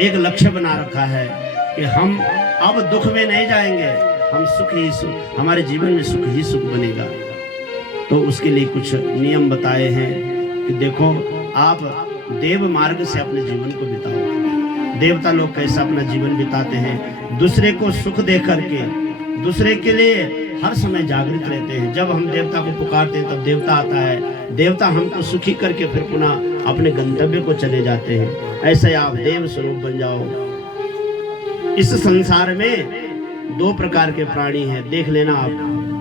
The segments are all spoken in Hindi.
एक लक्ष्य बना रखा है कि हम अब दुख में नहीं जाएंगे, हम सुख ही सुख, हमारे जीवन में सुख ही सुख बनेगा। तो उसके लिए कुछ नियम बताए हैं कि देखो आप देव मार्ग से अपने जीवन को बिताओ। देवता लोग कैसा अपना जीवन बिताते हैं, दूसरे को सुख दे करके, दूसरे के लिए हर समय जागृत रहते हैं। जब हम देवता को पुकारते हैं तब देवता आता है, देवता हमको सुखी करके फिर पुनः अपने गंतव्य को चले जाते हैं। ऐसे आप देव स्वरूप बन जाओ। इस संसार में दो प्रकार के प्राणी हैं, देख लेना आप।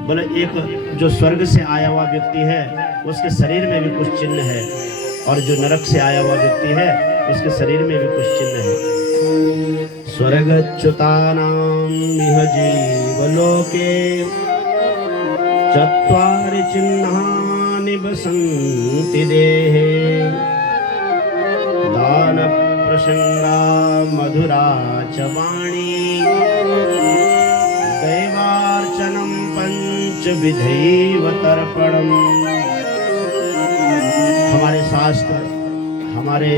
बोले एक जो स्वर्ग से आया हुआ व्यक्ति है उसके शरीर में भी कुछ चिन्ह है, और जो नरक से आया हुआ व्यक्ति है उसके शरीर में भी कुछ चिन्ह है। स्वर्गच्युतानां इह जीवलोके चत्वारि चिह्नानि वसन्ति देहे दान प्रसंगा मधुरा च वाणी दैवार्चनं पंचविधैव तर्पणम्। हमारे शास्त्र, हमारे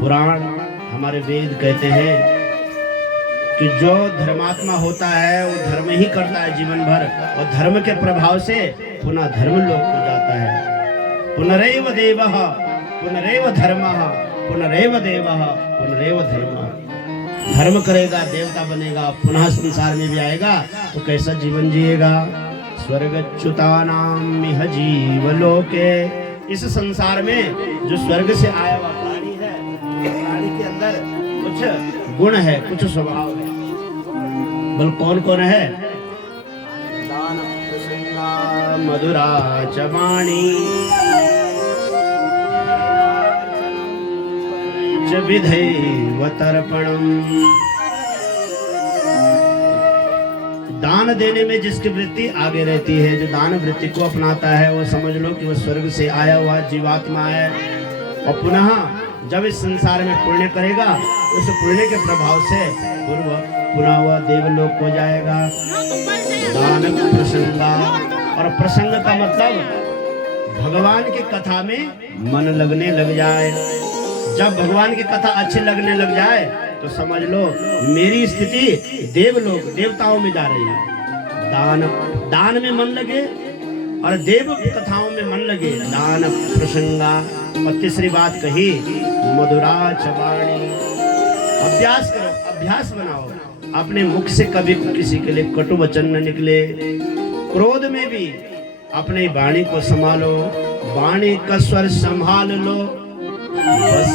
पुराण, हमारे वेद कहते हैं कि जो धर्मात्मा होता है वो धर्म ही करता है जीवन भर, और धर्म के प्रभाव से पुनः धर्म लोक हो जाता है। पुनरेव देवः पुनरेव धर्मः पुनरेव देवः पुनरेव धर्मः। धर्म करेगा देवता बनेगा, पुनः संसार में भी आएगा तो कैसा जीवन जिएगा। स्वर्गच्युतानां इह जीवलोके, इस संसार में जो स्वर्ग से आया हुआ प्राणी है, प्राणी के अंदर कुछ गुण है, कुछ स्वभाव है। बोल कौन कौन है? दान प्रसंगा मधुरा च वाणी च विधैव तर्पणम्। दान देने में जिसकी वृत्ति आगे रहती है, जो दान वृत्ति को अपनाता है, वो समझ लो कि वो स्वर्ग से आया हुआ जीवात्मा है। और पुनः जब इस संसार में पुण्य करेगा, उस पुण्य के प्रभाव से पुनः वह देवलोक हो जाएगा। दान प्रसंगा, और प्रसंग का मतलब भगवान की कथा में मन लगने लग जाए। जब भगवान की कथा अच्छी लगने लग जाए तो समझ लो मेरी स्थिति देवलोक, देवताओं में जा रही है। दान में मन लगे और देव कथाओं में मन लगे, दान प्रसंगा। और तीसरी बात कही मधुरा च वाणी। अभ्यास करो, अभ्यास बनाओ, अपने मुख से कभी किसी के लिए कटु वचन न निकले। क्रोध में भी अपने वाणी को संभालो, वाणी का स्वर संभाल लो, बस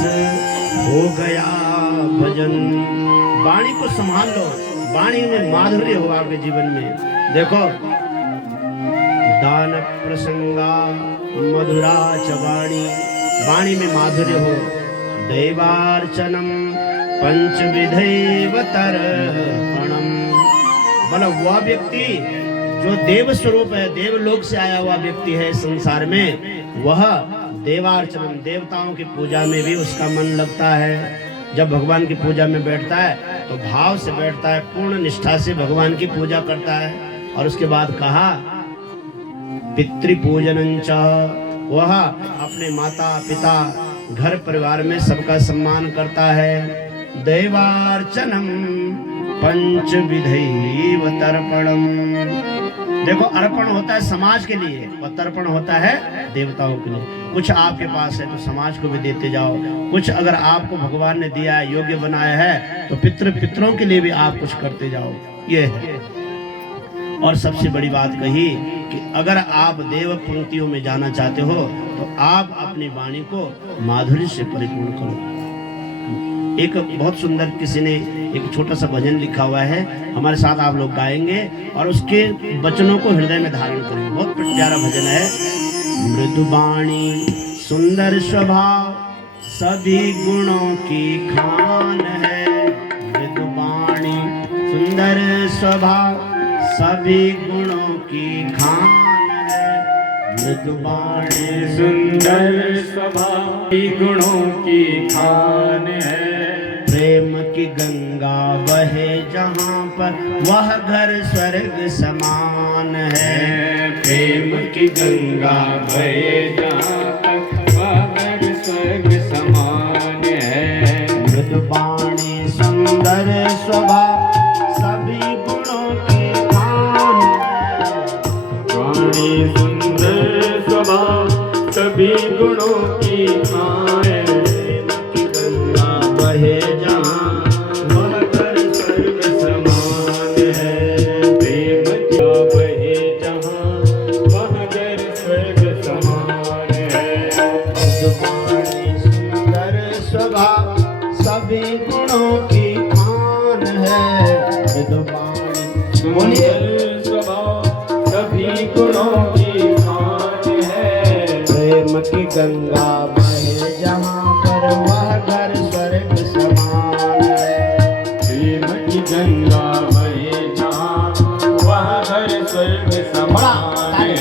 हो गया भजन। वाणी को संभाल लो, वाणी में माधुर्य हो आपके जीवन में। देखो दान प्रसंगा मधुरा च वाणी, वाणी में माधुर्य हो। दैवार्चनम पंचविधैव तर्पणम्। बोला वह व्यक्ति जो देव स्वरूप है, देवलोक से आया हुआ व्यक्ति है संसार में, वह देवार्चनम, देवताओं की पूजा में भी उसका मन लगता है। जब भगवान की पूजा में बैठता है तो भाव से बैठता है, पूर्ण निष्ठा से भगवान की पूजा करता है। और उसके बाद कहा पितृपूजनंच, वह अपने माता पिता घर परिवार में सबका सम्मान करता है। दैवार्चनम पंचविधैव तर्पणम्। देखो अर्पण होता है समाज के लिए और तर्पण होता है देवताओं के लिए। कुछ आपके पास है तो समाज को भी देते जाओ, कुछ अगर आपको भगवान ने दिया है, योग्य बनाया है, तो पितरों के लिए भी आप कुछ करते जाओ, ये है। और सबसे बड़ी बात कही कि अगर आप देव पंक्तियों में जाना चाहते हो तो आप अपनी वाणी को माधुर्य से परिपूर्ण करो। एक बहुत सुंदर किसी ने एक छोटा सा भजन लिखा हुआ है, हमारे साथ आप लोग गाएंगे और उसके वचनों को हृदय में धारण करेंगे। बहुत प्यारा भजन है। मृदु वाणी सुंदर स्वभाव सभी गुणों की खान है। मृदु वाणी सुंदर स्वभाव सभी गुणों की खान है। मृदु वाणी सुंदर स्वभाव गुणों की खान है। प्रेम की गंगा बहे जहाँ पर वह घर स्वर्ग समान है। प्रेम की गंगा बहे जहाँ तक वह घर स्वर्ग समान है। मृदु वाणी सुंदर स्वभाव सभी गुणों की खान। वाणी सुंदर स्वभाव सभी गुणों की खान है। गंगा बहे जहाँ वह कर स्वर्ग समान है। प्रेम क्या बहे जहाँ वह घर स्वर्ग समान है। वाणी सुंदर स्वभाव सभी गुणों की खान है। बोलिए सुंदर स्वभाव सभी गुणों की खान है। प्रेम की गंगा बहे जहाँ पर वह घर स्वर्ग समान है। प्रेम की गंगा बहे जहाँ वह घर स्वर्ग समान है।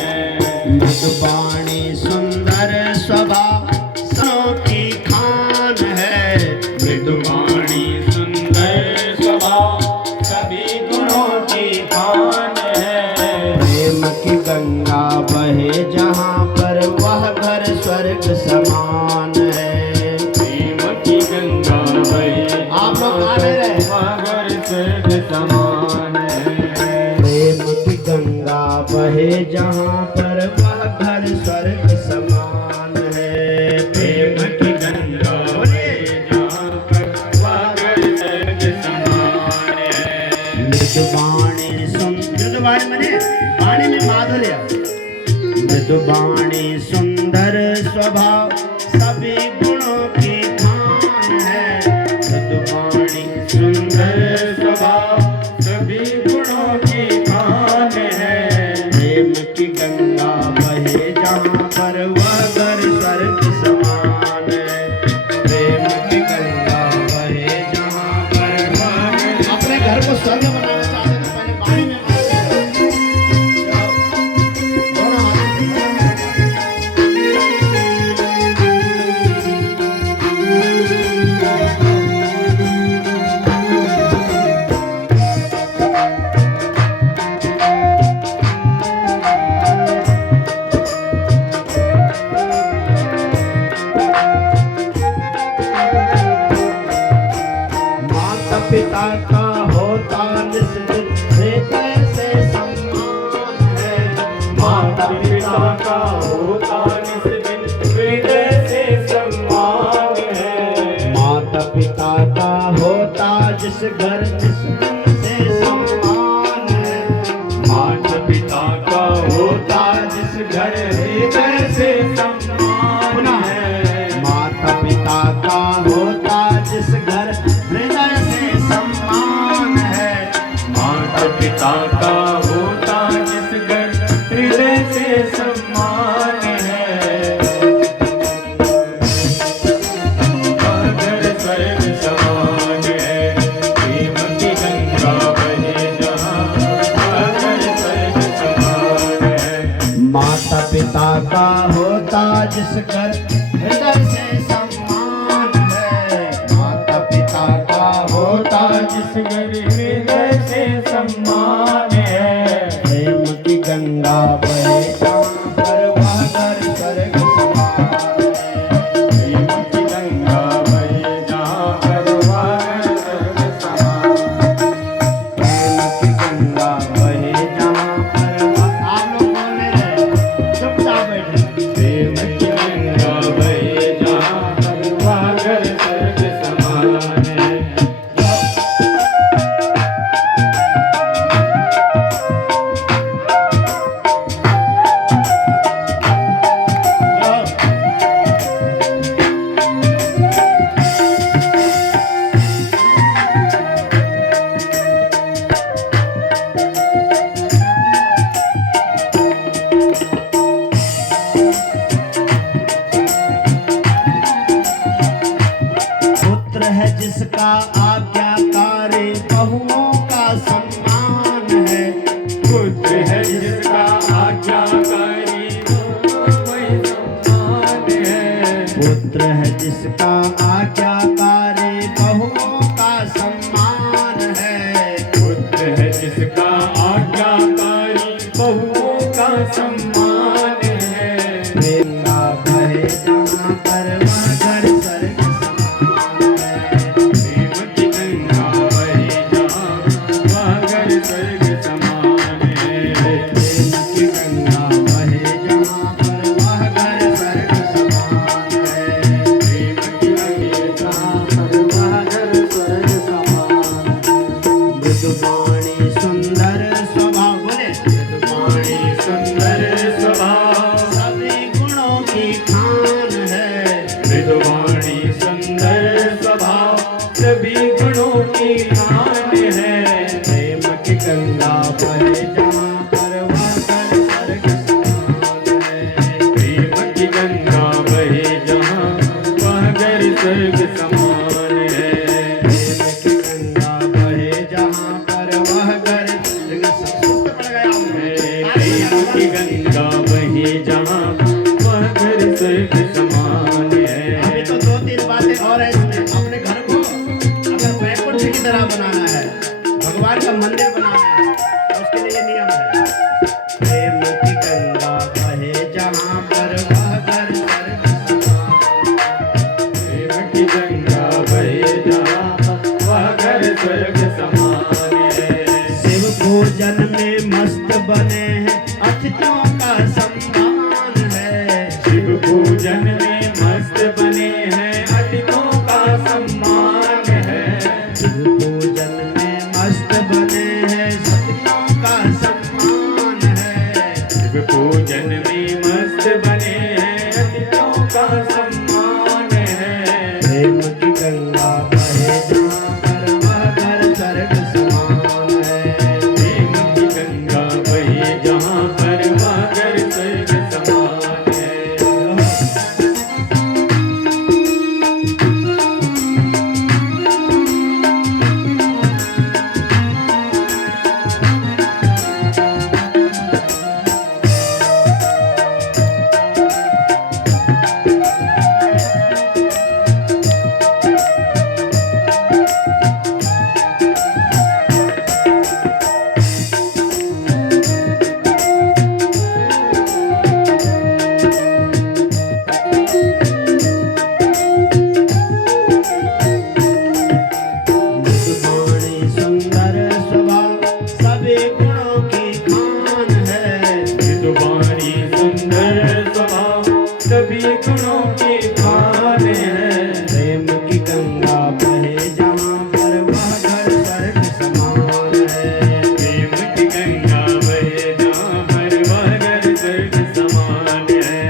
मृदुवाणी सुंदर स्वभाव सनों की खान है। मृदुवाणी सुंदर स्वभाव सभी गुणों की खान है। प्रेम की गंगा बहे जहाँ पर वह घर स्वर्ग समान है। प्रेम की गंगा बहे आप लोग आ नहीं रहे। वह घर स्वर्ग समान है। प्रेम की गंगा बहे जहाँ पर वह घर स्वर्ग समान है। प्रेम की गंगा बहे जहाँ पर वह घर स्वर्ग समान है। मृदुवाणी मृदुवाणी मने वाणी में माधुर्य। मृदुवाणी सुंदर स्वभाव सभी गुणों की खान है। मृदुवाणी सुंदर स्वभाव सभी गुणों की खान है। प्रेम की गंगा बहे जहाँ पर वह घर स्वर्ग समान है। प्रेम की गंगा बहे जहाँ पर वह अपने घर को स्वर्ग बनाना चाहते हैं तो पहले वाणी में माता पिता का होता निश्चित हृदय से सम्मान है। माता पिता का होता निस्बिन हृदय से सम्मान है। माता पिता का होता जिस घर निस्बिन से सम्मान है। माता पिता का होता जिस घर हृदय से सम्मान है। माता पिता का होता जिस घर हृदय से सम्मान है। माता पिता का होता जिस घर हृदय से सम्मान है। वह घर स्वर्ग समान है। प्रेम की गंगा बहे जहाँ वह घर स्वर्ग समान है। माता पिता का होता जिस घर हृदय से सम्मान है। माता पिता का होता जिस घर हृदय से सम्मान है। प्रेम की गंगा बहे जहाँ पर वह घर स्वर्ग समान है। प्रेम की गंगा बहे जहाँ पर वह घर स्वर्ग समान है। प्रेम की गंगा बहे जहाँ पर वह आप लोग बोल नहीं रहे, चुपचाप बैठे। प्रेम की गंगा बहे जहाँ पर वह घर स्वर्ग समान है। पुत्र है जिसका आज्ञाकारी बहुओं का सम्मान है। पुत्र है जिसका आज्ञाकारी वही सम्मान है। पुत्र है जिसका आज्ञाकारी बहुओं का सम्मान है। पुत्र है जिसका आज्ञाकारी बहुओं का सम्मान है। गंगा बहे जहाँ पर वह घर स्वर्ग समान है। प्रेम की गंगा सभी गुणों की खान है। प्रेम की गंगा बहे जहाँ पर वह कर स्वर्ग समान है। प्रेम की गंगा बहे जहाँ वह घर स्वर्ग समान है। प्रेम की गंगा बहे जहाँ पर वह घर स्वर्ग समान पड़ गया हूँ। प्रेम की गंगा बहे जहाँ वह घर स्वर्ग समान है। अभी तो दो तीन बातें और है इसमें। अपने घर को अगर वैकुंठ की तरह बनाना है, भगवान का मंदिर बनाना है, तो उसके लिए नियम है। प्रेम की गंगा बहे जहाँ पर वह घर स्वर्ग समान। प्रेम की गंगा बहे जहाँ वह घर स्वर्ग समान है। शिव भोजन में मस्त बने हैं, अतिथियों का सम्मान है। शिव पूजन में मस्त बने हैं, अतिथियों का सम्मान है। शिव भोजन में मस्त बने हैं, अतिथियों का सम्मान है। शिव पूजन में मस्त बने हैं, अतिथियों का सम्मान है। प्रेम की गंगा बहे जहाँ पर वह घर स्वर्ग समान है। प्रेम की गंगा बहे जहाँ पर वह घर स्वर्ग समान है। मृदुवाणी सुंदर स्वभाव सभी गुणों की खान है। मृदुवाणी सुंदर स्वभाव सभी गुणों की खान है। प्रेम की गंगा बहे जहाँ पर वह घर स्वर्ग समान है। प्रेम की गंगा बहे जहाँ पर वह घर स्वर्ग समान है।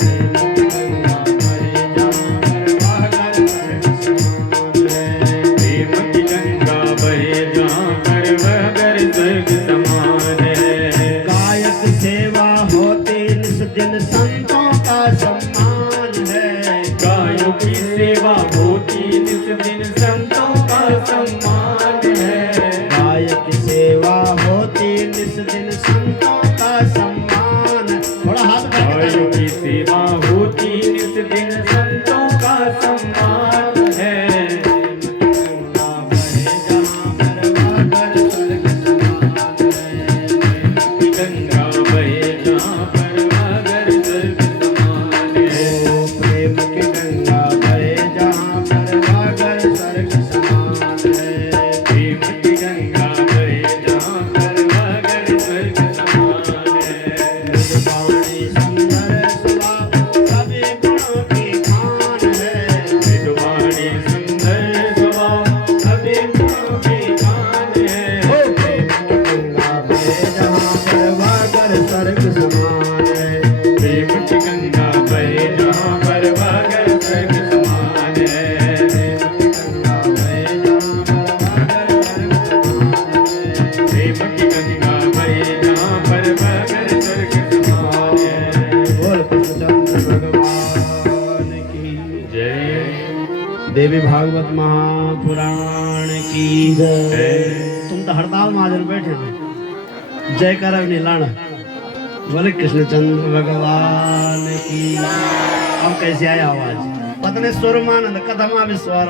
प्रेम की गंगा बहे जहाँ पर वह घर स्वर्ग समान है। प्रेम की गंगा बहे जहाँ पर वह घर स्वर्ग समान है। गायक सेवा होती निस दिन संतों का सम्मान है। गायों की सेवा होती निस दिन संतों का सम्मान है। गायक सेवा होती निस दिन संतों का सम्मान। थोड़ा हाथ उठा के गायों की सेवा होती निस दिन संतों का सम्मान है। गंगा बहे जहाँ पर वह घर स्वर्ग समान है। गंगा बहे जहाँ पर वह घर स्वर्ग समान है। ओ प्रेम की गंगा बहे जहाँ पर वह घर स्वर्ग समान है। प्रेम की गंगा बहे जहाँ पर वह घर स्वर्ग समान है। मृदुवाणी सुंदर स्वभाव सभी गुणों की खान है। मृदुवाणी सुंदर स्वभाव सभी गुणों की खान है। ओ प्रेम की गंगा बहे जहाँ पर वह घर स्वर्ग समान है। प्रेम की गंगा बहे जहाँ पर वह घर स्वर्ग समान है। प्रेम की गंगा बहे जहाँ पर वह घर स्वर्ग समान है। बोल कृष्णचंद्र भगवान की जय। देवी भागवत महापुराण की जय। तुम तो हड़ताल महाजन बैठे हो, जय कर नीलाण। बोले कृष्णचंद्र भगवान की। अब कैसे आया आवाज? पत्नी सुरमानंद कदमा विस्वार